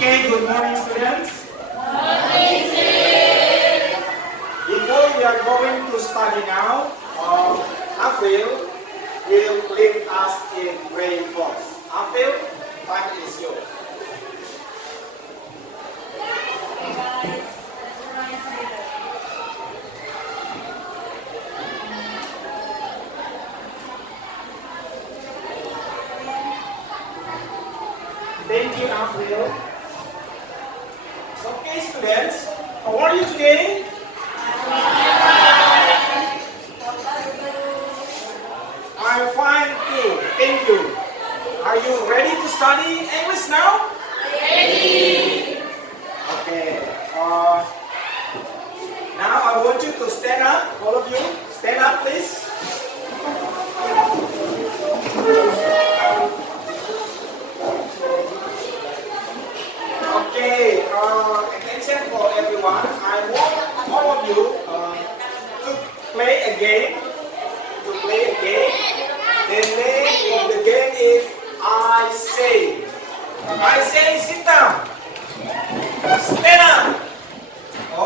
Okay, good morning students. Morning, sir. Before we are going to study now, April will lead us in grade 4. April, time is yours. Okay guys, let's write together. Thank you, April. Okay, students, how are you today? I'm fine too. Thank you. Are you ready to study English now? Ready. Okay. Now I want you to stand up, all of you. Stand up, please. Okay. Attention for everyone. I want all of you to play a game. The name of the game is I say. I say sit down. Stand up. Oh.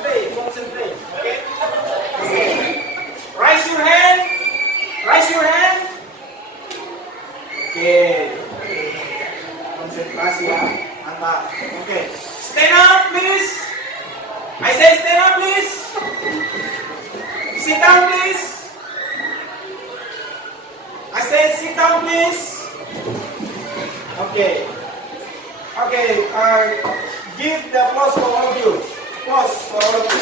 Okay. Concentrate. Okay. Raise your hand. Okay. Konsentrasi ya. Mantap. Okay. Stand up please. I say stand up please. Sit down please. I say sit down please. Okay. Give the applause for all of you. Applause for all of you.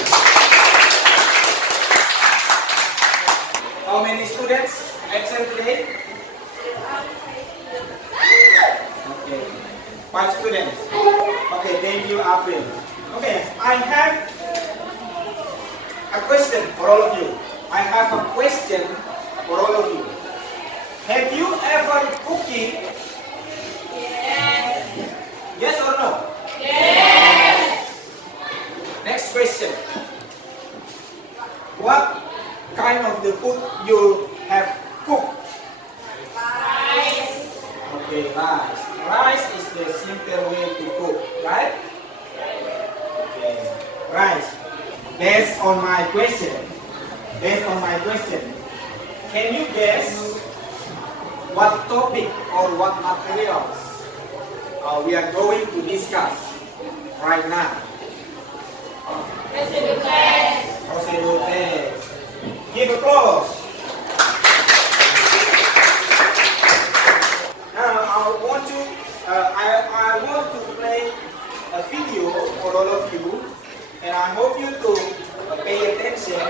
How many students absent today? Okay. 5 students. Okay, thank you, April. Okay, I have a question for all of you. Have you ever cooking? Yes. Yes or no? Yes. Next question. What kind of the food you have cooked? Rice. Okay, rice. Rice is the simple way to cook, right? Okay, rice. Based on my question, can you guess what topic or what materials we are going to discuss right now? Residue test. Procedure test. Give applause. Now I want to play a video for all of you, and I hope you to pay attention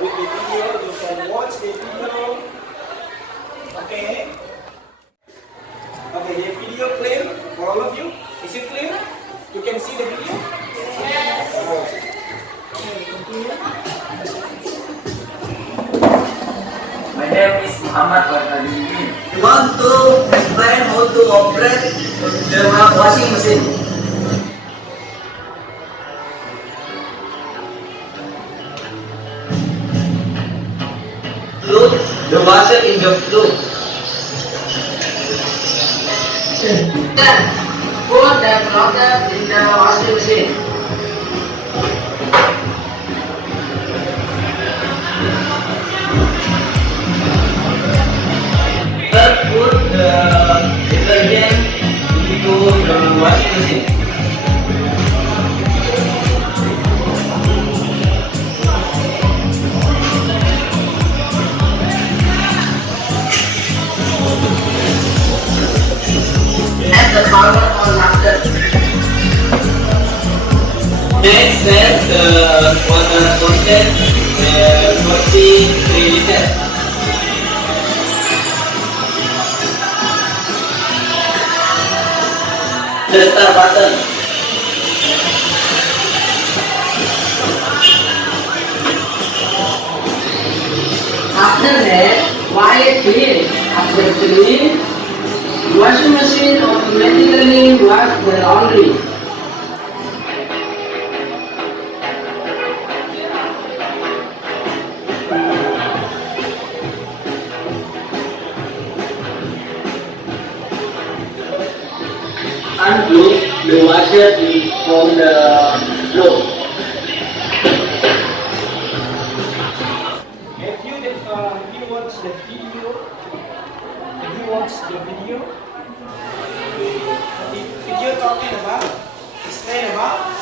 with the video. You can watch the video. Okay. Okay, the video clear for all of you? Is it clear? You can see the video? Yes. Okay, continue. My name is Muhammad Warnadi. You want to explain how to operate the washing machine? Put the washer in the flue. Then put the clothes in the washing machine. Put the detergent into the washing machine. Add the power on after. Next, set the water content 43 liters. The start button. After that, while clean. After clean, washing machine automatically wash the laundry. ungroup the water from the flow. Have you watched the video? Have you watched the video? Video talking about, explain about,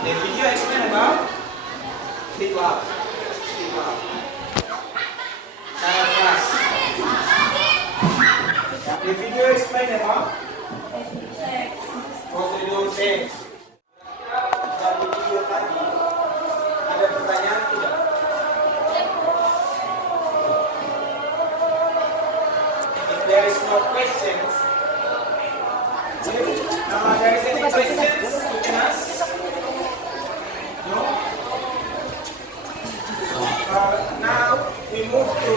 the video explain about, speak loud, speak loud. Sangat keras. The video explain about prosedur teks. Dari video tadi, ada pertanyaan tidak? If there is no questions, there is any questions you can ask? No? Now we move to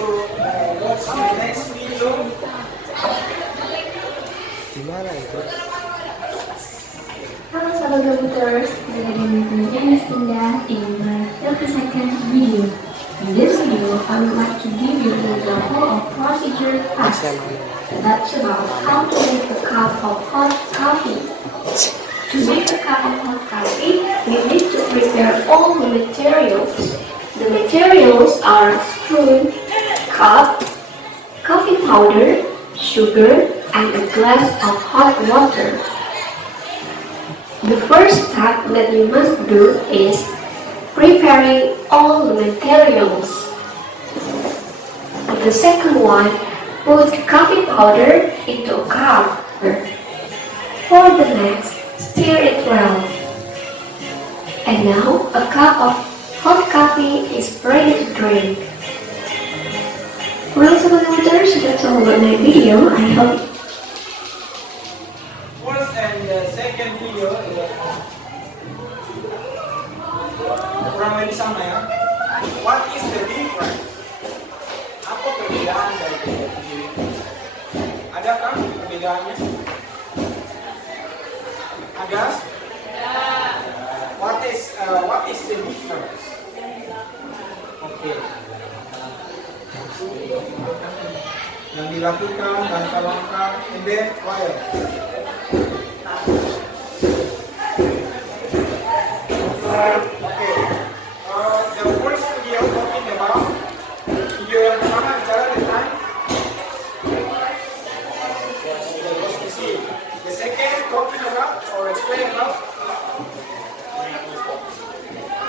watch the next video. Halo sahabat computers, berada di Pembelajaran Indah in my 30-second video. In this video, I would like to give you an example of procedure task. That's about how to make a cup of hot coffee. To make a cup of hot coffee, we need to prepare all the materials. The materials are spoon, cup, coffee powder, sugar, and a glass of hot water. The first step that you must do is preparing all the materials. The second one, put coffee powder into a cup. For the next, stir it well. And now a cup of hot coffee is ready to drink. Well, sahabat computers, that's all about my video. I hope First and the second video kurang lebih sama ya. What is the difference? Apa perbedaan dari kedua video ini? Adakah perbedaannya? Ada? What is the difference? Oke. Yang dilakukan langkah-langkah, and then what else? Okay. The first video talking about video yang pertama bicara tentang posisi. The second talking about or explain about.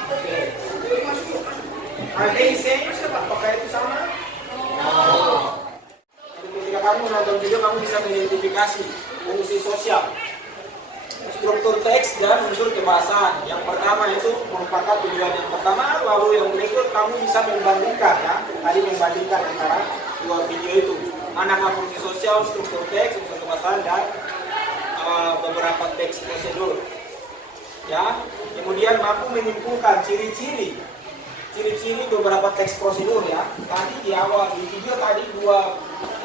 Okay. Are they same? Apakah itu sama? No. Ketika kamu menonton video, kamu bisa mengidentifikasi fungsi sosial, struktur teks dan unsur kebahasaan. Yang pertama itu merupakan tujuan yang pertama, lalu yang berikut kamu bisa membandingkan ya. Tadi membandingkan antara dua video itu. Manakah fungsi sosial, struktur teks, unsur kebahasaan dan beberapa teks prosedur. Ya. Kemudian mampu menyimpulkan ciri-ciri beberapa teks prosedur ya. Tadi di awal di video tadi dua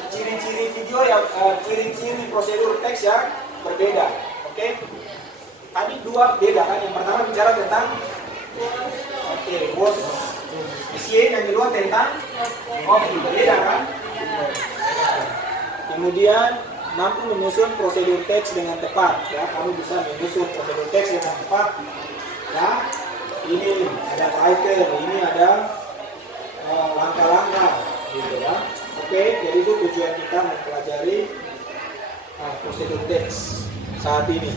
ciri-ciri video yang ciri-ciri prosedur teks yang berbeda. Oke, tadi dua beda kan. Yang pertama bicara tentang bos mesin, yang kedua tentang coffee, beda kan. Kemudian mampu menyusun prosedur teks dengan tepat ya. Kamu bisa menyusun prosedur teks dengan tepat ya. Ini ada title, ini ada langkah-langkah gitu ya. Oke, jadi itu tujuan kita mempelajari prosedur teks saat ini.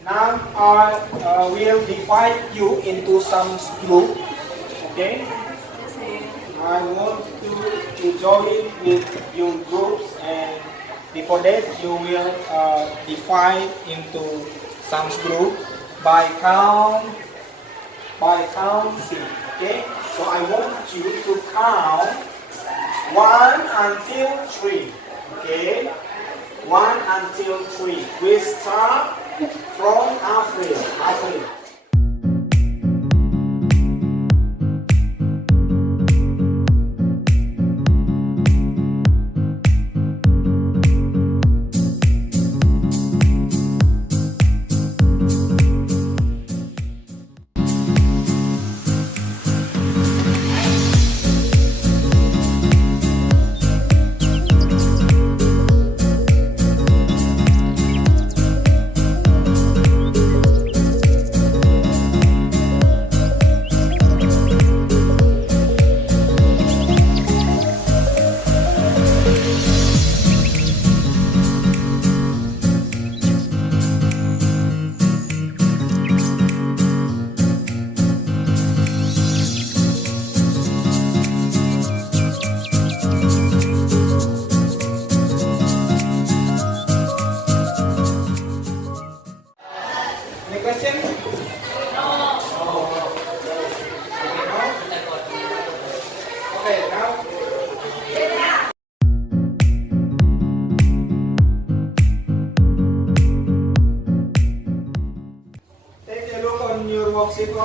Now I will divide you into some group. Okay, I want to join with your groups, and before that you will divide into some group by counting. Okay, so I want you to count 1 until 3. Okay. 1 until 3. We start from April. worksheet 1?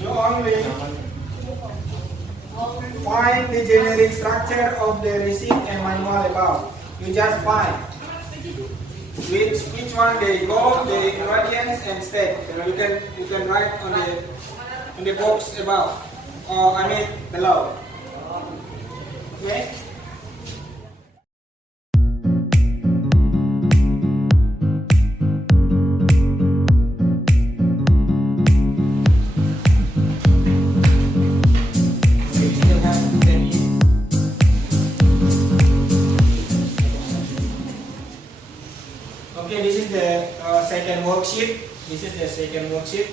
You only find the generic structure of the receipt and manual above. You just find which one they go, the ingredients and step. You can write on the box above, or I mean below. Okay. Okay, this is the second worksheet. This is the second worksheet.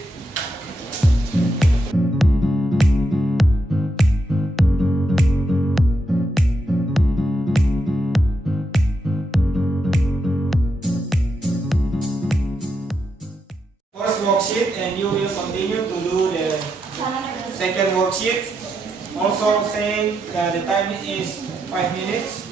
First worksheet, and you will continue to do the second worksheet. Also saying the time is 5 minutes.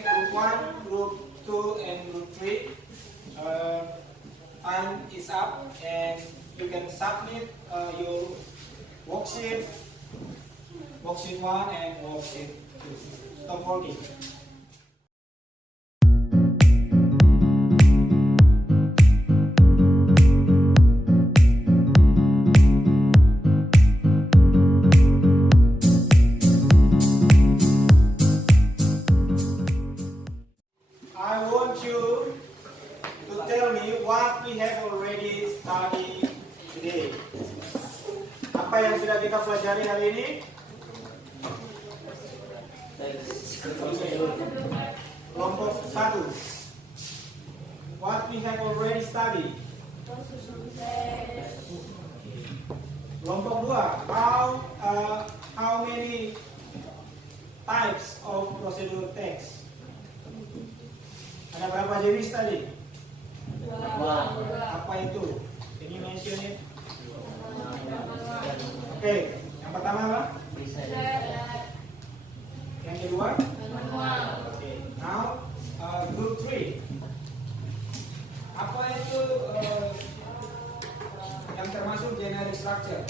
Group 1, Group 2, and Group 3. Time is up, and you can submit your worksheet 1 and worksheet 2. Stop working. I want you to tell me what we have already studied today. Apa yang sudah kita pelajari hari ini? Kelompok 1. What we have already studied. Kelompok 2. How many types of procedure text? Ada berapa jenis tadi? Apa itu? Can you mention it? Oke, yang pertama apa? Yang kedua? Oke, now group 3. Apa itu yang termasuk generic structure?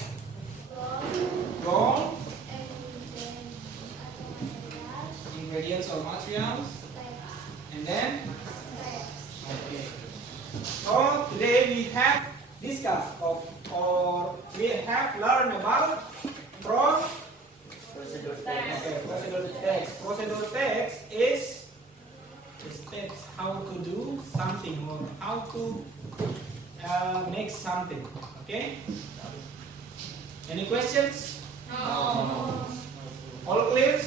Goal, ingredients or materials, and then okay. So today we have discussed or we have learned about procedure text. Procedure text is the steps how to do something or how to make something. Okay. Any questions? No. All clear?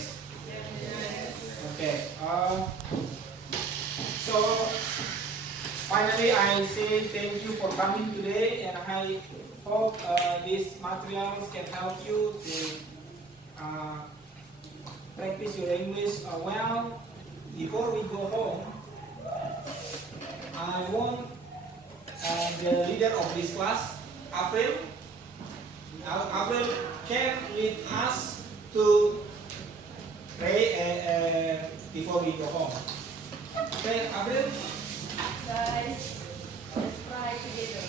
Okay. So finally, I say thank you for coming today, and I hope these materials can help you to practice your English well. Before we go home, I want the leader of this class, April can lead us to pray before we go home. Okay, April? Guys, let's try together.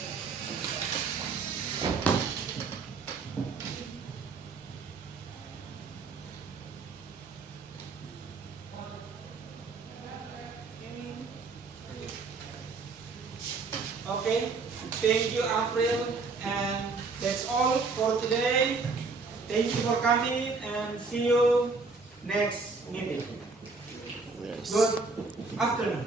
Okay, thank you, April, and that's all for today. Thank you for coming, and see you next meeting. Good afternoon.